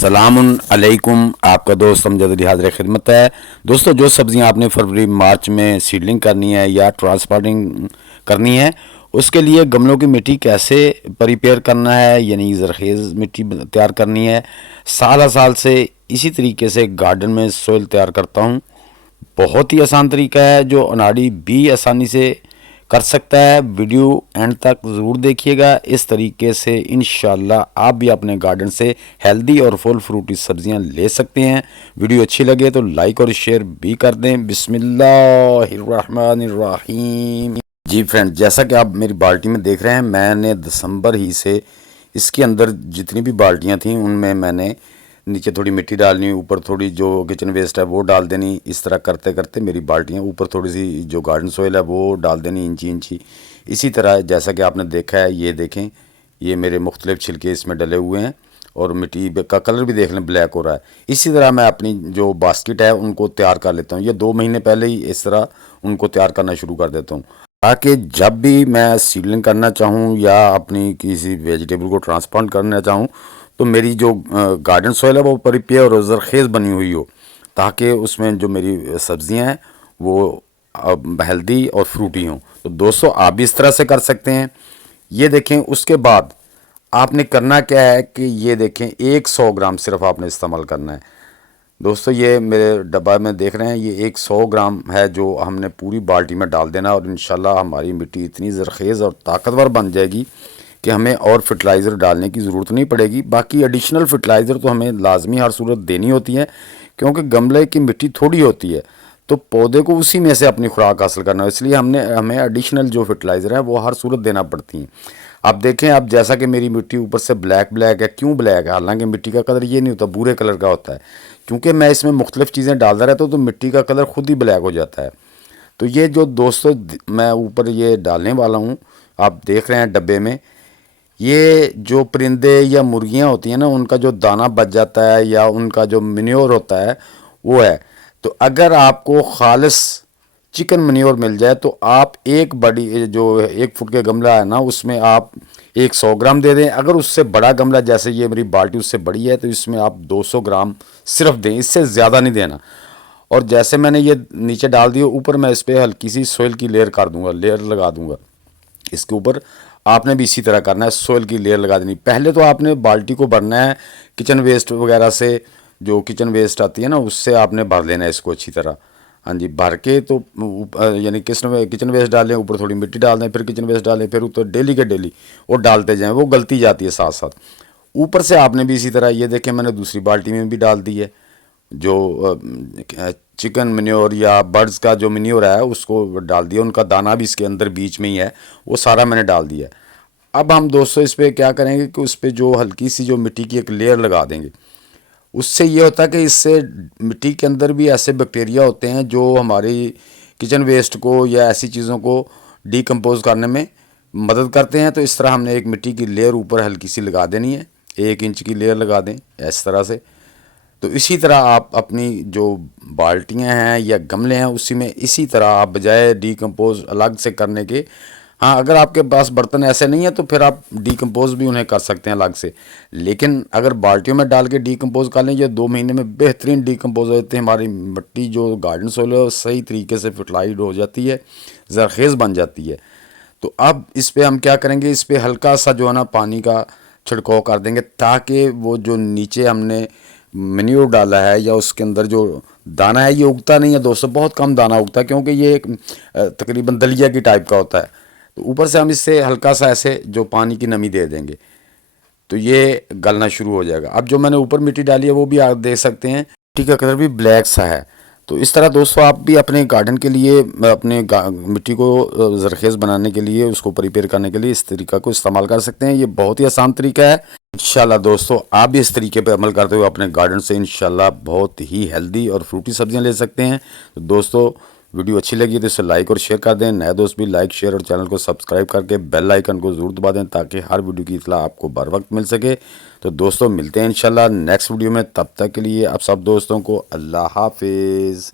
सलाम अलैकुम। आपका दोस्त अमजद अली हाज़िर खिदमत है। दोस्तों, जो सब्ज़ियां आपने फरवरी मार्च में सीडलिंग करनी है या ट्रांसप्लांटिंग करनी है, उसके लिए गमलों की मिट्टी कैसे प्रिपेयर करना है, यानी ज़रख़ेज़ मिट्टी तैयार करनी है। साल साल से इसी तरीके से गार्डन में सोइल तैयार करता हूँ। बहुत ही आसान तरीका है जो अनाड़ी भी आसानी से कर सकता है। वीडियो एंड तक ज़रूर देखिएगा। इस तरीके से इंशाल्लाह आप भी अपने गार्डन से हेल्दी और फुल फ्रूटी सब्जियां ले सकते हैं। वीडियो अच्छी लगे तो लाइक और शेयर भी कर दें। बिस्मिल्लाहिर्रहमानिर्रहीम। जी फ्रेंड, जैसा कि आप मेरी बाल्टी में देख रहे हैं, मैंने दिसंबर ही से इसके अंदर जितनी भी बाल्टियां थीं उनमें मैंने नीचे थोड़ी मिट्टी डालनी, ऊपर थोड़ी जो किचन वेस्ट है वो डाल देनी। इस तरह करते करते मेरी बाल्टियाँ, ऊपर थोड़ी सी जो गार्डन सोइल है वो डाल देनी इंची इंची। इसी तरह जैसा कि आपने देखा है, ये देखें, ये मेरे मुख्तलिफ छिलके इसमें डले हुए हैं और मिट्टी का कलर भी देख लें ब्लैक हो रहा है। इसी तरह मैं अपनी जो बास्केट है उनको तैयार कर लेता हूँ। ये 2 महीने पहले ही इस तरह उनको तैयार करना शुरू कर देता हूँ, ताकि जब भी मैं सीडलिंग करना चाहूँ या अपनी किसी वेजिटेबल को ट्रांसप्लांट करना चाहूँ तो मेरी जो गार्डन सॉइल है वो प्रिपेयर और ज़रख़ेज़ बनी हुई हो, ताकि उसमें जो मेरी सब्ज़ियाँ हैं वो हेल्दी और फ्रूटी हों। तो दोस्तों, आप भी इस तरह से कर सकते हैं। ये देखें, उसके बाद आपने करना क्या है कि ये देखें, 100 ग्राम सिर्फ आपने इस्तेमाल करना है। दोस्तों, ये मेरे डब्बा में देख रहे हैं, ये 100 ग्राम है जो हमने पूरी बाल्टी में डाल देना, और इंशाल्लाह हमारी मिट्टी इतनी ज़रख़ेज़ और ताकतवर बन जाएगी कि हमें और फर्टिलाइज़र डालने की ज़रूरत नहीं पड़ेगी। बाकी एडिशनल फर्टिलाइज़र तो हमें लाजमी हर सूरत देनी होती है, क्योंकि गमले की मिट्टी थोड़ी होती है तो पौधे को उसी में से अपनी खुराक हासिल करना है, इसलिए हमें एडिशनल जो फर्टिलाइज़र है वो हर सूरत देना पड़ती हैं। अब देखें, अब जैसा कि मेरी मिट्टी ऊपर से ब्लैक ब्लैक है, क्यों ब्लैक है? हालांकि मिट्टी का कलर ये नहीं होता, भूरे कलर का होता है। क्योंकि मैं इसमें मुख्तलिफ़ चीज़ें डालता रहता हूँ तो मिट्टी का कलर खुद ही ब्लैक हो जाता है। तो ये जो दोस्तों मैं ऊपर ये डालने वाला हूँ, आप देख रहे हैं डब्बे में, ये जो परिंदे या मुर्गियां होती हैं ना, उनका जो दाना बच जाता है या उनका जो मन्योर होता है वो है। तो अगर आपको खालिस चिकन मन्योर मिल जाए तो आप एक बड़ी जो 1 फुट के गमला है ना, उसमें आप 100 ग्राम दे दें। अगर उससे बड़ा गमला, जैसे ये मेरी बाल्टी उससे बड़ी है, तो इसमें आप 200 ग्राम सिर्फ दें, इससे ज़्यादा नहीं देना। और जैसे मैंने ये नीचे डाल दिए, ऊपर मैं इस पर हल्की सी सोइल की लेयर कर दूंगा, लेयर लगा दूंगा इसके ऊपर। आपने भी इसी तरह करना है, सोइल की लेयर लगा देनी। पहले तो आपने बाल्टी को भरना है किचन वेस्ट वगैरह से, जो किचन वेस्ट आती है ना उससे आपने भर लेना है इसको अच्छी तरह। हाँ जी, भर के तो यानी किचन वेस्ट डालें, ऊपर थोड़ी मिट्टी डाल दें, फिर किचन वेस्ट डालें, फिर ऊपर डेली के डेली वो डालते जाएं, वो गलती जाती है साथ साथ। ऊपर से आपने भी इसी तरह, ये देखें मैंने दूसरी बाल्टी में भी डाल दी है, जो चिकन मन्योर या बर्ड्स का जो मन्योर है उसको डाल दिया, उनका दाना भी इसके अंदर बीच में ही है, वो सारा मैंने डाल दिया है। अब हम दोस्तों इस पर क्या करेंगे कि उस पर जो हल्की सी जो मिट्टी की एक लेयर लगा देंगे। उससे ये होता है कि इससे मिट्टी के अंदर भी ऐसे बैक्टीरिया होते हैं जो हमारी किचन वेस्ट को या ऐसी चीज़ों को डिकम्पोज करने में मदद करते हैं। तो इस तरह हमने एक मिट्टी की लेयर ऊपर हल्की सी लगा देनी है, 1 इंच की लेयर लगा दें इस तरह से। तो इसी तरह आप अपनी जो बाल्टियाँ हैं या गमले हैं उसी में इसी तरह आप बजाय डिकम्पोज अलग से करने के, हाँ अगर आपके पास बर्तन ऐसे नहीं है तो फिर आप डिकम्पोज भी उन्हें कर सकते हैं अलग से, लेकिन अगर बाल्टियों में डाल के डिकम्पोज कर लें, ये 2 महीने में बेहतरीन डिकम्पोज हो जाते हैं। हमारी मिट्टी जो गार्डन सोइल है सही तरीके से फर्टिलाइज्ड हो जाती है, ज़रख़ेज़ बन जाती है। तो अब इस पर हम क्या करेंगे, इस पर हल्का सा जो है ना पानी का छिड़काव कर देंगे, ताकि वो जो नीचे हमने मेन्यूर डाला है या उसके अंदर जो दाना है, ये उगता नहीं है दोस्तों, बहुत कम दाना उगता है, क्योंकि ये एक तकरीबन दलिया की टाइप का होता है। तो ऊपर से हम इससे हल्का सा ऐसे जो पानी की नमी दे देंगे तो ये गलना शुरू हो जाएगा। अब जो मैंने ऊपर मिट्टी डाली है वो भी आप देख सकते हैं, मिट्टी का कलर भी ब्लैक सा है। तो इस तरह दोस्तों आप भी अपने गार्डन के लिए, अपने मिट्टी को ज़रख़ेज़ बनाने के लिए, उसको प्रिपेयर करने के लिए इस तरीका को इस्तेमाल कर सकते हैं। ये बहुत ही आसान तरीका है। इंशाल्लाह दोस्तों आप भी इस तरीके पे अमल करते हुए अपने गार्डन से इंशाल्लाह बहुत ही हेल्दी और फ्रूटी सब्जियां ले सकते हैं। तो दोस्तों, वीडियो अच्छी लगी तो इसे लाइक और शेयर कर दें। नए दोस्त भी लाइक शेयर और चैनल को सब्सक्राइब करके बेल आइकन को ज़रूर दबा दें, ताकि हर वीडियो की इत्तला आपको बर वक्त मिल सके। तो दोस्तों मिलते हैं इंशाल्लाह नेक्स्ट वीडियो में, तब तक के लिए आप सब दोस्तों को अल्लाह हाफिज़।